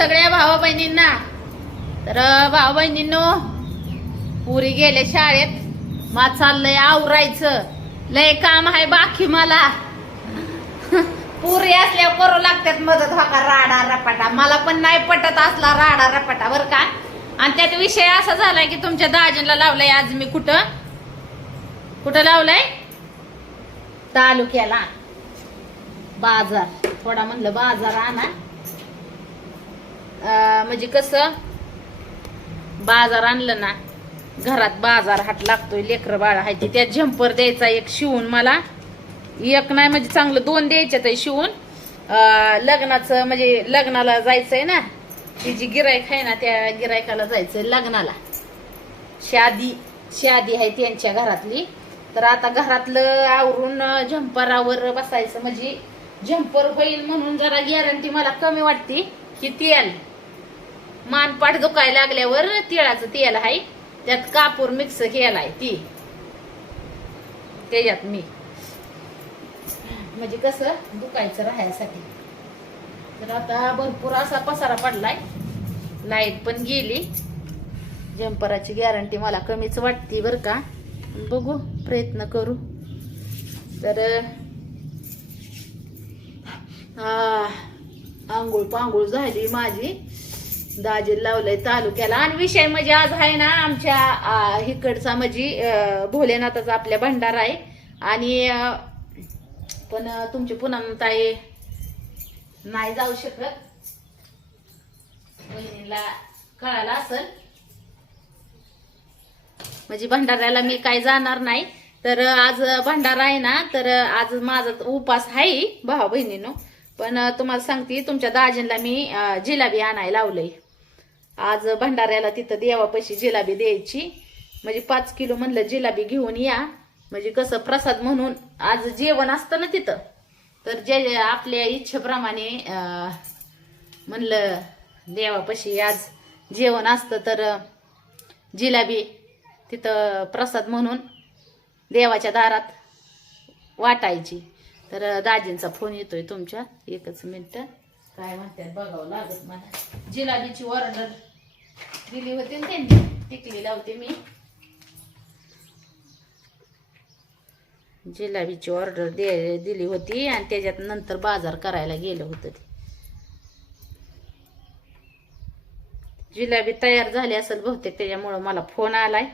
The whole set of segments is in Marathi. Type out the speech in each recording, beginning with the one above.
सगळ्या भावा बहिणींना. तर भावा बहिणींनो पुरी गेले शाळेत. मा चाललंय आवरायचं. लय काम आहे बाकी मला. पुरी असल्यावर करू लागतात मदत हो का राडा रपाटा? मला पण नाही पटत असला राडा रपाटा बर का? आणि त्यात विषय असा झालाय की तुमच्या दाजींला लावलाय आज मी कुठं? कुठं लावलाय? तालुक्याला. बाजार. थोडा म्हणलं बाजार आणा. म्हणजे कसं बाजार आणलं ना घरात बाजार हाट लागतोय लेकर बाळ आहे ते त्या झंपर द्यायचा एक शिवून मला. एक नाही म्हणजे चांगलं दोन द्यायच्यात आहे शिवून. लग्नाचं म्हणजे लग्नाला जायचंय ना ती जी गिरायक आहे ना त्या गिरायकाला जायचंय लग्नाला. शादी शादी आहे त्यांच्या घरातली. तर आता घरातलं आवरून झंपरावर बसायचं म्हणजे झंपर होईल म्हणून जरा गॅरंटी मला कमी वाटते की तेल. मानपाट दुखायला लागल्यावर तिळाचं तेल आहे. त्यात कापूर मिक्स केलाय ती. त्याच्यात मी. म्हणजे कसं? दुखायचं राहायसाठी. तर आता भरपूर असा पसारा पडलाय. लाइट पण गेली. जम्पराची गॅरंटी मला कमीच वाटते बरं का. बघू प्रयत्न करू. तर आंघोळ पांघोळ झाली माझी. दाजी लावलंय तालुक्याला. आणि विषय म्हणजे आज आहे ना आमच्या इकडचा म्हणजे भोलेनाथाचा आपल्या भंडारा आहे. आणि पण तुमची तुमची ताई नाही जाऊ शकत. बहिणीला कळालं असल. म्हणजे भंडाऱ्याला मी काय जाणार नाही. तर आज भंडारा आहे ना तर आज माझा उपास आहे भावा बहिणीनो. पण तुम्हाला सांगते तुमच्या दाजींना मी जिलाबी आणायला लावलंय. आज भंडाऱ्याला तिथं देवापाशी जिलाबी द्यायची. म्हणजे पाच किलो म्हणलं जिलाबी घेऊन या. म्हणजे कसं प्रसाद म्हणून आज जेवण असतं ना तिथं. तर जे आपल्या इच्छेप्रमाणे म्हणलं देवापाशी आज जेवण असतं तर जिलाबी तिथं प्रसाद म्हणून देवाच्या दारात वाटायची. तर दाजींचा फोन येतोय तुमच्या. एकच मिनटं. काय म्हणतात बघावं लागत मला. जिलाबीची ऑर्डर दिली होती ना त्यांनी. टिकली लावते मी. जिलाबीची ऑर्डर दे दिली होती आणि त्याच्यात नंतर बाजार करायला गेलं होतं ते. जिलाबी तयार झाली असेल बहुतेक त्याच्यामुळं मला फोन आलाय.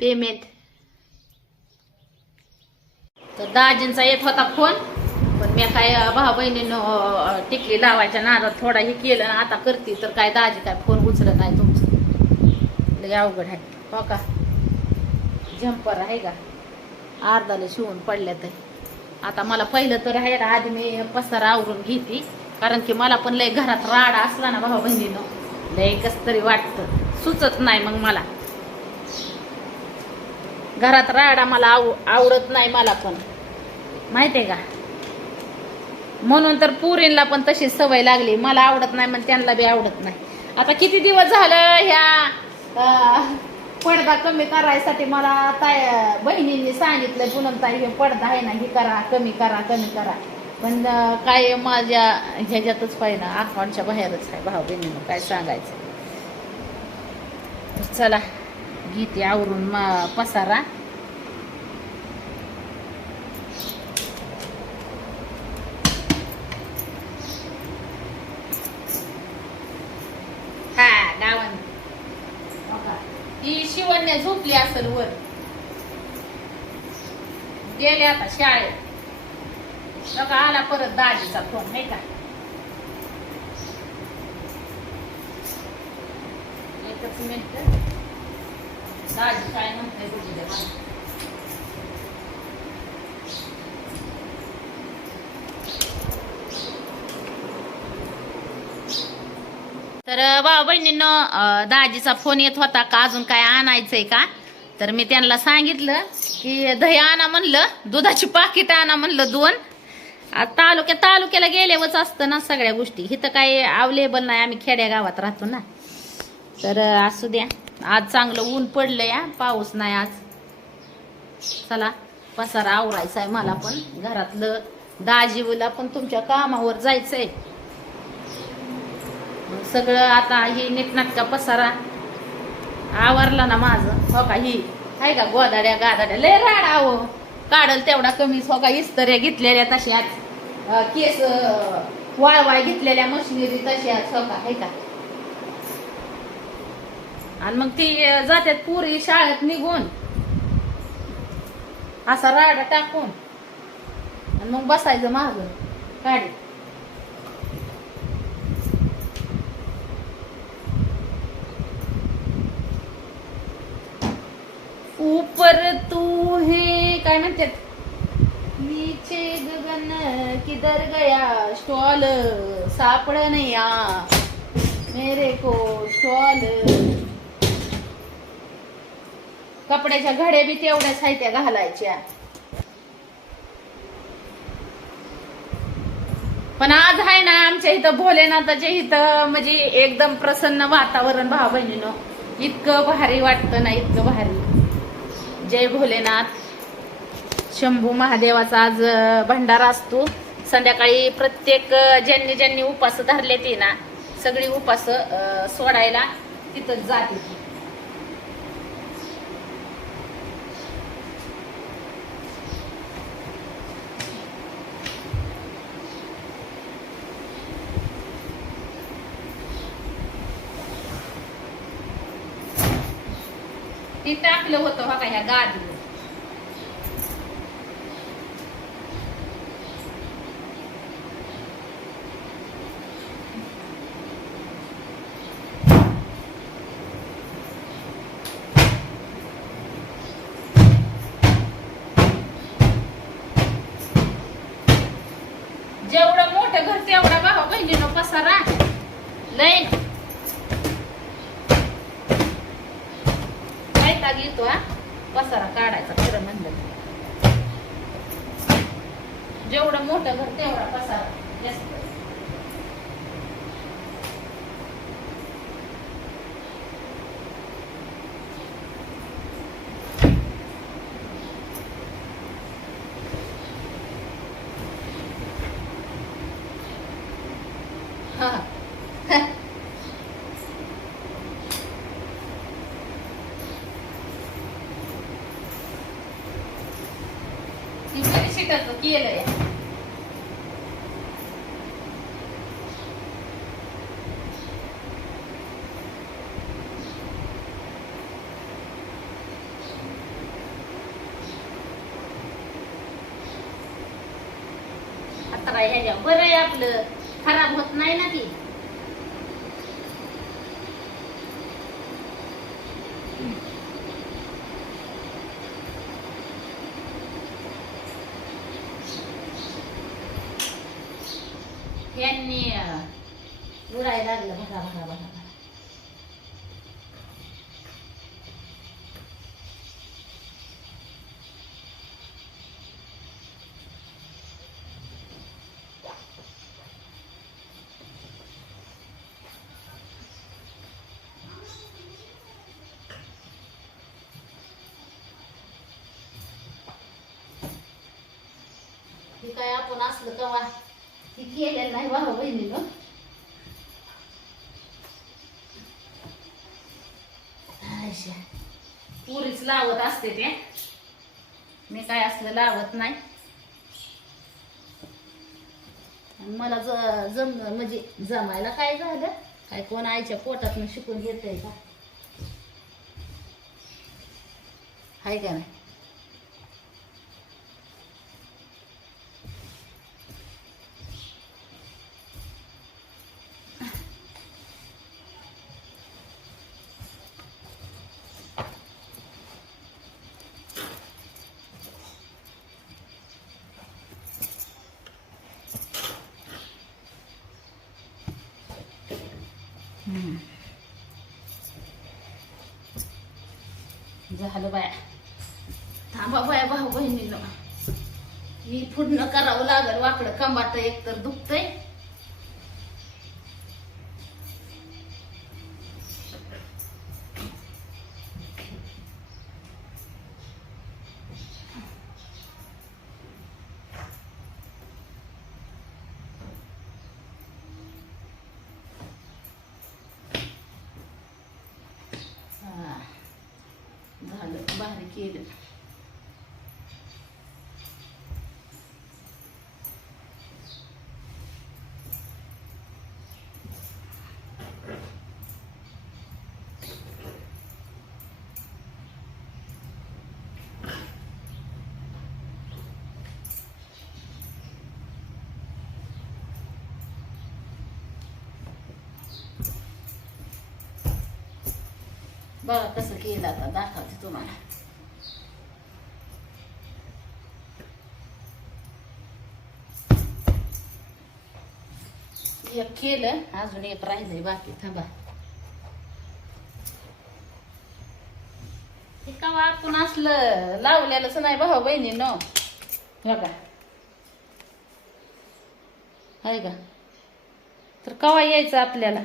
पेमेंट तर दाजींचा येत होता फोन पण मी काय भाऊ बहिणीनं टिकली लावायच्या नादात थोडा हे केलं आता करते तर काय दाजी काय फोन उचलत नाही तुमचं. लय अवघड आहे. हो का? झंपर आहे का? अर्धाला शिवून पडल्या तर. आता मला पहिलं तर आहे ना आधी मी पसारा आवरून घेते. कारण की मला पण लय घरात राडा असला ना भाऊ बहिणीनं लय कस तरी वाटतं. सुचत नाही मग मला. घरात राडा मला आव आवडत नाही मला पण. माहिती आहे का? म्हणून तर पुरींला पण तशीच सवय लागली. मला आवडत नाही मग त्यांना बी आवडत नाही. आता किती दिवस झालं ह्या पडदा कमी करायसाठी मला ताय बहिणींनी सांगितलं पुनम ताई हे पडदा आहे ना हे करा कमी करा कमी करा. पण काय माझ्या ह्याच्यातच पाहिजे ना अकाउंटच्या बाहेरच आहे भाऊ बहिणीनं काय सांगायचं. चला गीते आवरून म पसारा हा गावन ती झोपली असेल वर. गेले आता शाळेत. बघा आला परत दाजीचा फोन नाही का? एकच मिनिट दाजी काय म्हणते बघू द्या तर भाऊ बहिणीनं दाजीचा फोन येत होता का? अजून काय आणायचंय का? तर मी त्यांना सांगितलं की दही आणा म्हणलं दुधाची पाकिट आणा म्हणलं दोन. तालुक्या तालुक्याला गेल्यावरच असतं ना सगळ्या गोष्टी. इथं काही अवेलेबल नाही आम्ही खेड्या गावात राहतो ना. तर असू द्या. आज चांगलं ऊन पडलं या पाऊस नाही आज. चला पसारा आवरायचा आहे मला पण. घरातलं दाजीला पण तुमच्या कामावर जायचंय. सगळं आता ही नीटनाटका पसारा. आवरला ना माझं. हो का ही? आहे का गोदाड्या गादाड्या? लय राडा आहो. काढल तेवढा कमीच. हो का इस्तऱ्या घेतलेल्या तशाच. केस वाळवाय घेतलेल्या मशिनरी तशाच. हो का? आहे का? आणि मग ती जातात पुरी शाळेत निघून. असा राडा टाकून. आणि मग बसायचं माग. काढ ऊपर तू हे काय म्हणतात? नीचे गगन किधर गया? स्टॉल सापड नाही या मेरे को स्टॉल. कपड्याच्या घड्या बी तेवढ्याच साहित्या घालायच्या. पण आज आहे ना आमच्या इथं भोलेनाथाच्या इथं म्हणजे एकदम प्रसन्न वातावरण भाव बहिणीनं. इतकं भारी वाटतं ना इतकं भारी. जय भोलेनाथ. शंभू महादेवाचा आज भंडारा असतो. संध्याकाळी प्रत्येक ज्यांनी ज्यांनी उपास धरले ते ना सगळी उपास सोडायला तिथंच जाते ती. ती टाकलं होतं बघा ह्या गादीवर जेवढं मोठं घर तेवढा भावा बहिणीनं पसारा लय वैताग येतो हा पसारा काढायचा खरं म्हणलं जेवढं मोठं घर तेवढा पसारा. जास्त हा ती बरी शिटाचं केलंय आता काय ह्याच्या बरं आहे आपलं खराब होत नाही ना ती काय आपण असलं कवा? ती केलेलं नाही भाऊ बहिणीनं. आयशा. पुरीच लावत असते ते. मी काय असलं लावत नाही. मला ज जम म्हणजे जमायला काय झालं? काय कोण आईच्या पोटात शिकून घेतय का? हाय का नाही? झालं बाया. थांबा बाया भाऊ बहिणीनं. मी पुढनं करावं लागल वाकडं कंबाट एक तर दुखतंय. भारी केलं बघा कसं केलं आता दाखवते तुम्हाला एक केलं अजून एक राहिलंय बाकी थांबा. हे कवा आपण असलं लावलेलंच नाही भाऊ बहिणी न बघा. आहे का? तर कवा यायचं आपल्याला?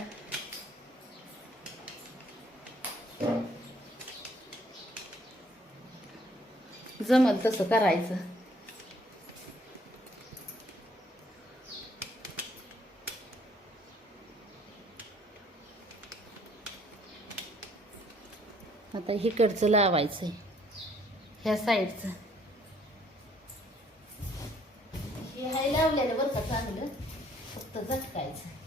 जमल तसं करायचं. आता हिकडचं लावायचं आहे ह्या साईडचं हे हाय लावलेलं बरं का चांगलं फक्त झटकायचं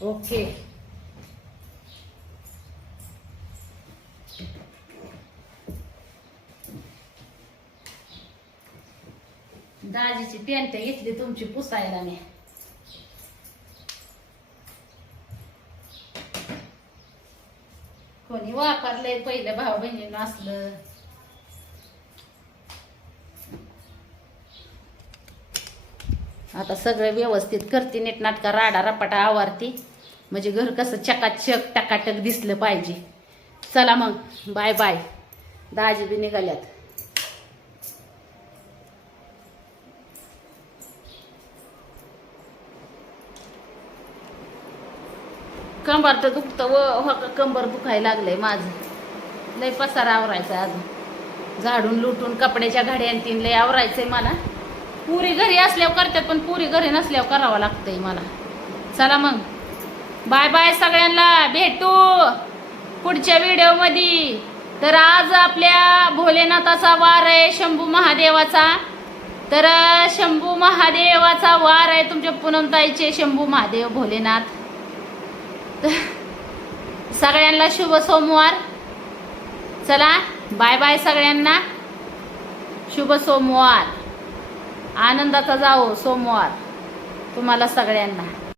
ओके. दाजीची पेंट घेतली तुमची पुसायला मी. कोणी वापरलंय पहिलं भाऊ बहिणीनं असलं. आता सगळं व्यवस्थित करते नीटनाटका राडा रपाटा आवारती. म्हणजे घर कसं चकाचक टकाटक दिसलं पाहिजे. चला मग बाय बाय दाजी बी निघाल्यात. कंबर तर दुखतं व हो कंबर दुखायला लागलंय माझं. लय पसारा आवरायचा अजून. झाडून लुटून कपड्याच्या घड्यान तीन लय आवरायचंय मला. पुरी घरी असल्यावर करतात पण पुरी घरी नसल्यावर करावं लागतंय मला. चला मग. बाय बाय सगळ्यांना. भेटू पुढच्या व्हिडिओमध्ये तर आज आपल्या भोलेनाथाचा वार आहे शंभू महादेवाचा. तर शंभू महादेवाचा वार आहे तुमच्या पूनमताईचे शंभू महादेव भोलेनाथ. तर सगळ्यांना शुभ सोमवार. चला बाय बाय सगळ्यांना. शुभ सोमवार. आनंदाचा जाओ सोमवार. तुम्हाला सगळ्यांना.